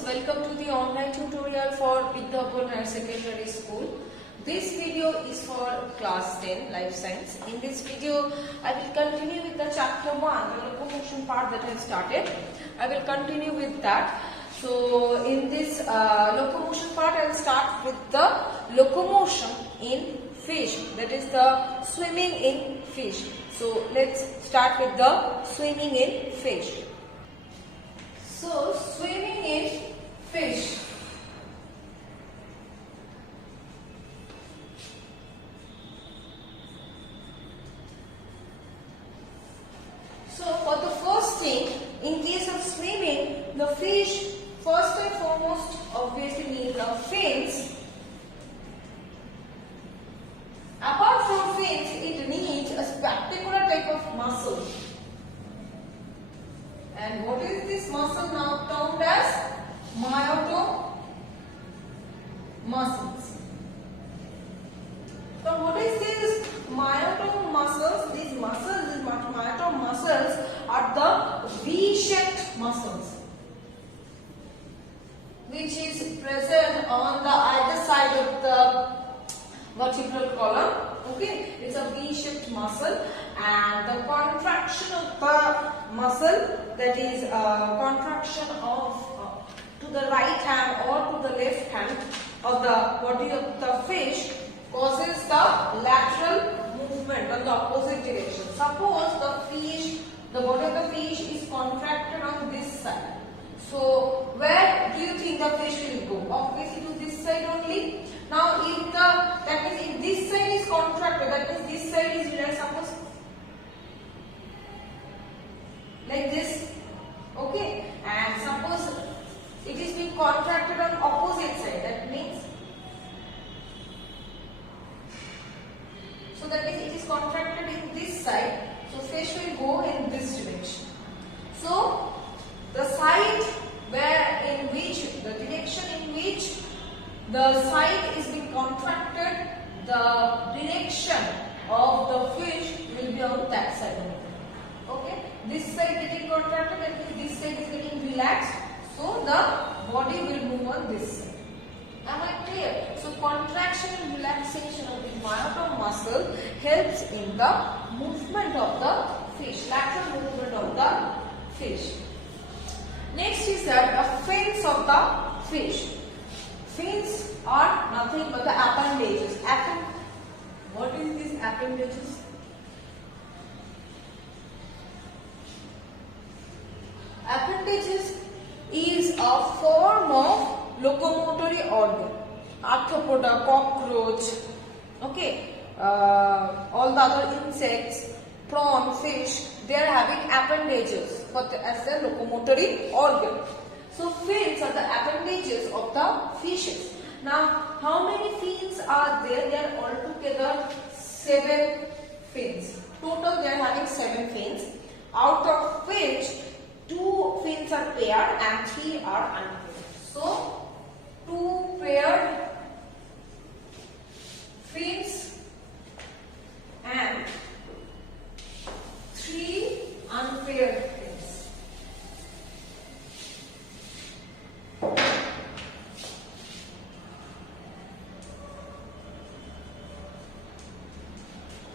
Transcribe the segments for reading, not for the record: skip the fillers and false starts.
students, welcome to the online tutorial for Vidyapan Higher Secondary School. This video is for class 10 life science. In this video I will continue with the chapter 1, the locomotion part that I have started. I will continue with that. So in this locomotion part I will start with the locomotion in fish, that is the swimming in fish. So let's start with the swimming in fish. So swimming in fish. So for the first thing, in case of swimming, the fish first and foremost obviously needs the fins. Apart from fins, it needs a particular type of muscle. And what is this muscle now termed as? Myotomuscles. So what is this myotomuscles? These myotomuscles are the V-shaped muscles, which is present on the either side of the vertebral column. Okay, it's a V-shaped muscle, and the contraction of the muscle, that is contraction of to the right hand or to the left hand of the body of the fish, causes the lateral movement on the opposite direction. Suppose the body of the fish is contracted on this side. So where do you think the fish will go? Obviously to this side only. Now that means if this side is contracted, that means this side is relaxed. Suppose like this. Okay, and suppose it is being contracted on opposite side. That means it is contracted in this side. So fish will go in this direction. So the side the direction in which the side is being contracted, the direction of the fish will be on that side only. Okay, this side getting contracted, that means this side is getting relaxed, so the body will move on this side. Am I clear? So contraction and relaxation of the myotomuscle helps in the movement of the fish, lateral movement of the fish. Next is that the fins of the fish. Fins are nothing but the appendages. What is these appendages? Appendages is a form of locomotory organ. Arthropoda, cockroach, okay, all the other insects, prawn, fish, they are having appendages as their locomotory organ. So fins are the appendages of the fishes. Now how many fins are there? There are altogether 7 fins. Total they are having 7 fins, out of which 2 fins are paired and 3 are unpaired. So 2 paired fins and 3 unpaired fins.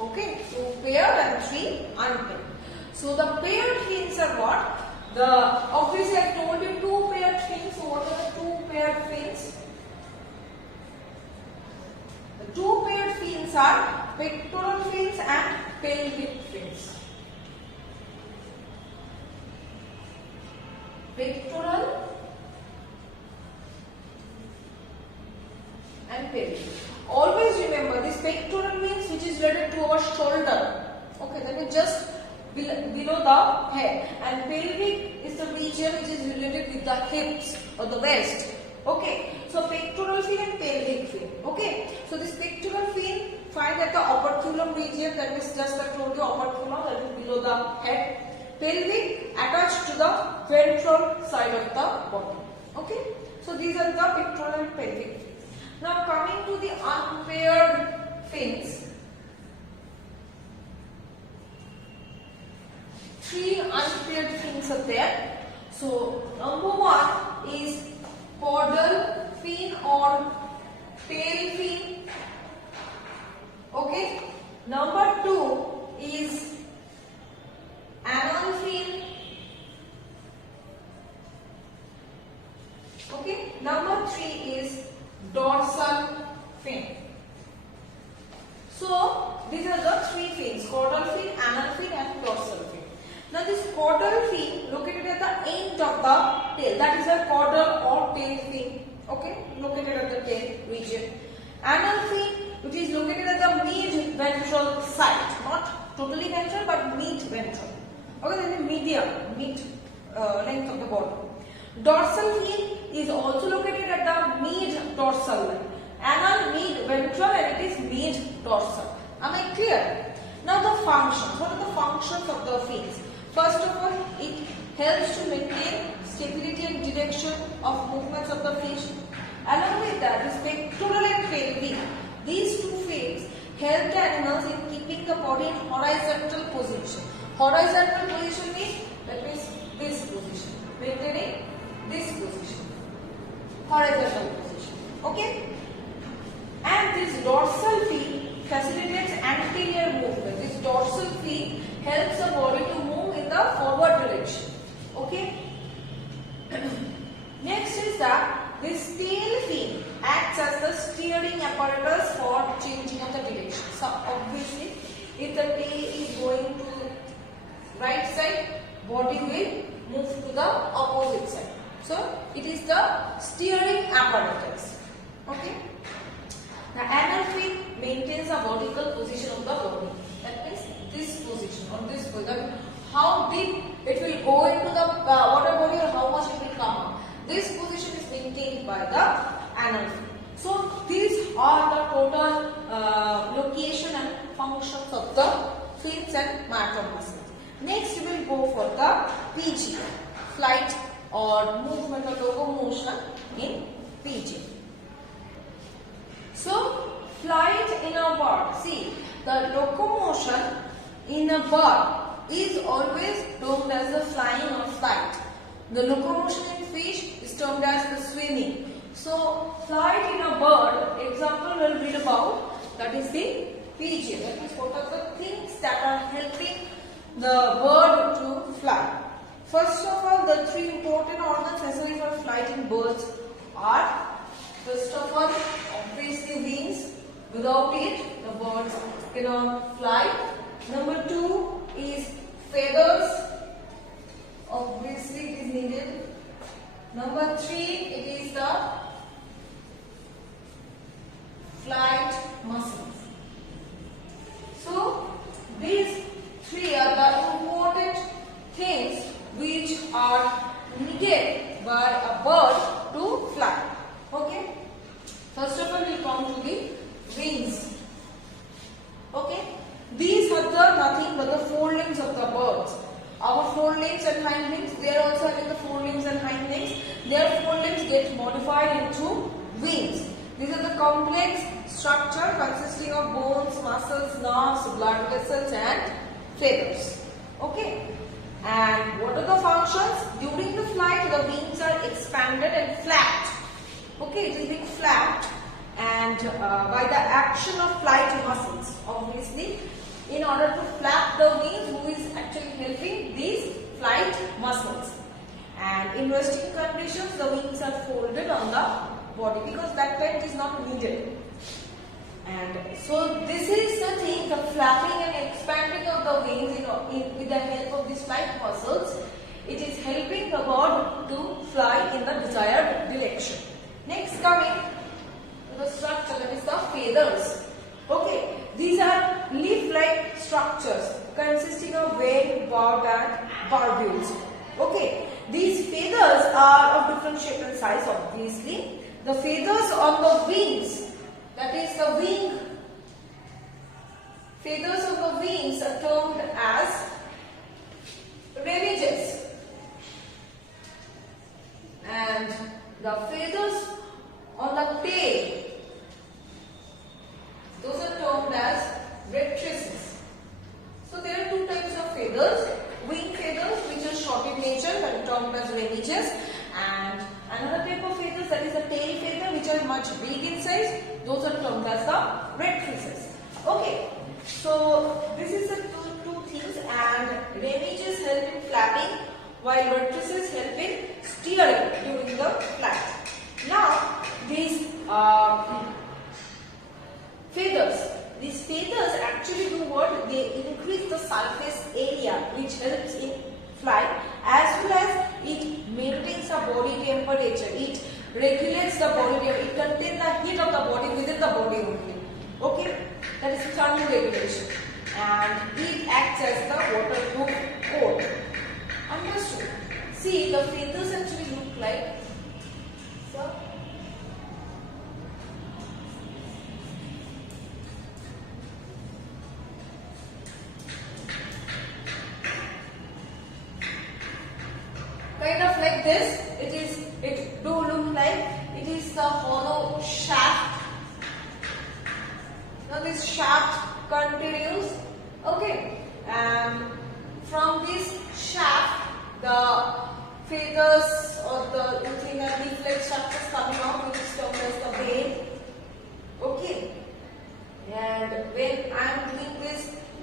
Okay, so paired and 3 unpaired. So the paired fins are what? Obviously I told you 2 paired fins. So what are the 2 paired fins? The 2 paired fins are pectoral fins and pelvic fins. Pectoral and pelvic. Always remember this pectoral means which is related to our shoulder. Okay, that means just below the head, and pelvic is the region which is related with the hips or the waist. Okay, so pectoral fin and pelvic fin. Okay, so this pectoral fin find at the operculum region, that is just I told you operculum, that is below the head. Pelvic attached to the ventral side of the body. Okay, so these are the pectoral and pelvic fins. Now coming to the unpaired fins. 3 unpaired fins are there. So number 1 is caudal fin or tail fin. Okay. Number 2 is anal fin. Okay. Number 3 is dorsal fin. So these are the 3 fins: caudal fin, anal fin and dorsal fin. Now this caudal fin located at the end of the tail, that is a caudal or tail fin. Okay, located at the tail region. Anal fin, which is located at the mid ventral side, not totally ventral but mid ventral. Okay, then the medium, mid length of the body. Dorsal fin is also located at the mid dorsal line. Anal mid ventral and it is mid dorsal. Am I clear? Now the functions. What are the functions of the fins? First of all, it helps to maintain stability and direction of movements of the fish. Along with that, the pectoral and pelvic. These two fins help the animals in keeping the body in horizontal position. Horizontal position means this position. Maintaining this position. Horizontal position. Okay? And this dorsal fin facilitates anterior movement. This dorsal fin helps the body to move in the forward direction. Okay? Next is that this tail fin acts as the steering apparatus for changing of the direction. So obviously, if the tail is going to right side, body will move to the opposite side. So it is the steering apparatus. Okay? The anal fin maintains a vertical position of the body. That means this position or this position. How deep it will go into the water body or how much it will come out. This position is maintained by the anal fin. So these are the total location and functions of the fins and myotron muscles. Next we will go for the PG, flight or movement or locomotion in PG. So flight in a bird. See, the locomotion in a bird is always termed as the flying or flight. The locomotion in fish is termed as the swimming. So flight in a bird, example we'll read about, that is the PG. That is what are the things that are helping the bird to fly. First of all, the 3 important organs necessary for flight in birds are, first of all, obviously wings. Without it, the birds cannot fly. Number 2 is feathers. Obviously, it is needed. Number 3, it is the flight muscles. So, these 3 are the important things which are needed by a bird to fly. Okay? First of all, we come to the wings. Okay? These are the nothing but the forelimbs of the birds. Our forelimbs and hind limbs, they are also having the forelimbs and hind limbs. Their forelimbs get modified into wings. These are the complex structure consisting of bones, muscles, nerves, blood vessels and feathers. Okay? And what are the functions? During the flight, the wings are expanded and flapped. Okay, it is being flapped, and by the action of flight muscles, obviously, in order to flap the wings, who is actually helping? These flight muscles. And in resting conditions, the wings are folded on the body because that time it is not needed. And so this is the thing, the flapping and expanding of the wings with the help of these flight muscles. It is helping the bird to fly in the desired direction. Next, coming to the structure, that is the feathers. Okay, these are leaf-like structures consisting of vein, barb and barbules. Okay, these feathers are of different shape and size obviously. The feathers on the wings, that is the wing, feathers on the wings are termed as remiges. And the feathers on the tail, those are termed as rectrices. So there are 2 types of feathers. Wing feathers, which are short in nature and termed as remiges, and another type of feathers that much big in size, those are termed as the rectrices. Okay, so this is the two things, and remiges help in flapping while rectrices help in steering during the flight. Now these feathers actually do what? They increase the surface area, which helps in flight, as well as it maintains the body temperature. It regulates the body temperature. It contains the heat of the body within the body only. Okay, that is thermoregulation, and it acts as the waterproof coat. Understood? See, the feathers actually look like so. Kind of like this. It do look like it is the hollow shaft. Now this shaft continues. Okay, and from this shaft the feathers or the leaf-like structures coming out, which is termed as the vein. Okay, and when I am doing this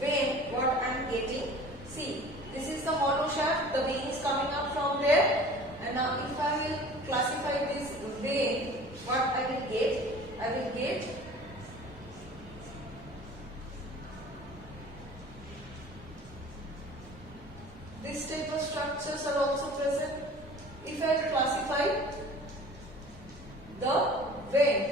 vein, what I am getting? See, this is the hollow shaft. The vein is coming up from there. And now if I will classify this vein, what I will get? I will get this type of structures are also present. If I classify the vein,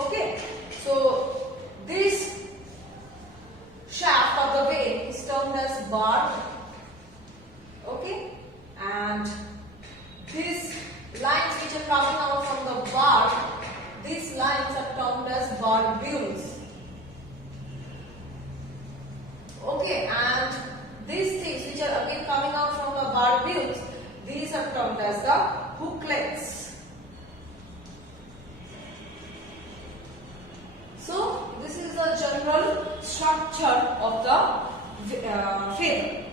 okay, so this shaft of the vein is termed as barb. Okay, and these lines which are coming out from the barb, these lines are termed as barbules. Okay, and these things which are again coming out from the barbules, these are termed as the hooklets. So this is the general structure of the feather.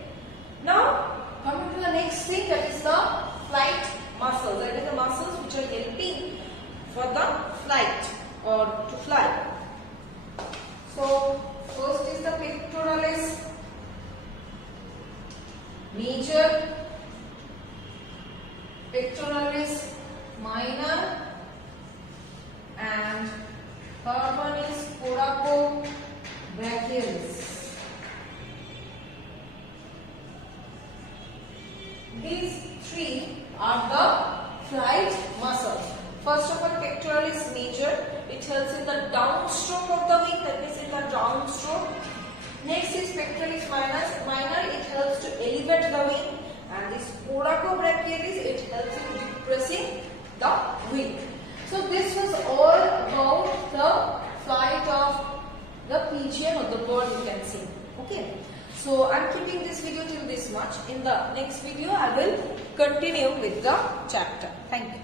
Now coming to the next thing, that is the flight muscles. That is the muscles which are helping for the flight or to fly. So first is the pectoralis major, pectoralis minor, and third one is coracobrachialis. These three are the flight muscles. First of all, pectoralis major, it helps in the downstroke of the wing, that means in the downstroke. Next is pectoralis minor, it helps to elevate the wing, and this coracobrachialis, it helps in depressing the wing. So this was all about the flight of the pigeon or the bird, you can say. Okay. So I am keeping this video till this much. In the next video I will continue with the chapter. Thank you.